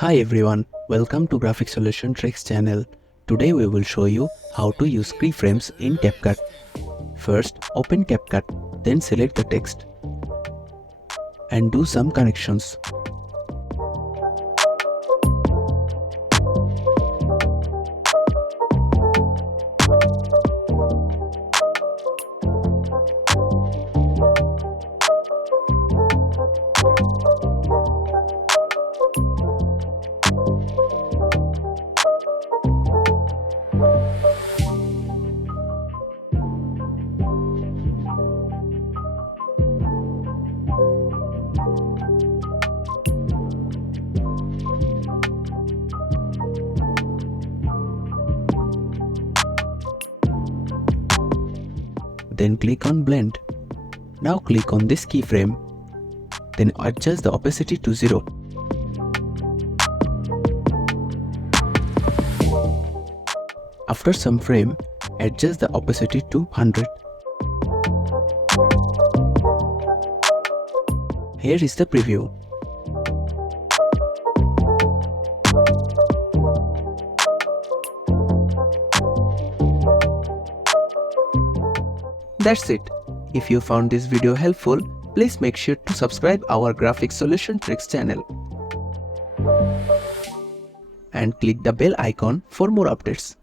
Hi everyone, welcome to Graphic Solution Tricks channel. Today we will show you how to use keyframes in Capcut. First, open Capcut, then select the text and do some connections. Then click on Blend. Now click on this keyframe. Then adjust the opacity to 0. After some frame, adjust the opacity to 100. Here is the preview. That's it. If you found this video helpful, please make sure to subscribe our Graphic Solution Tricks channel and click the bell icon for more updates.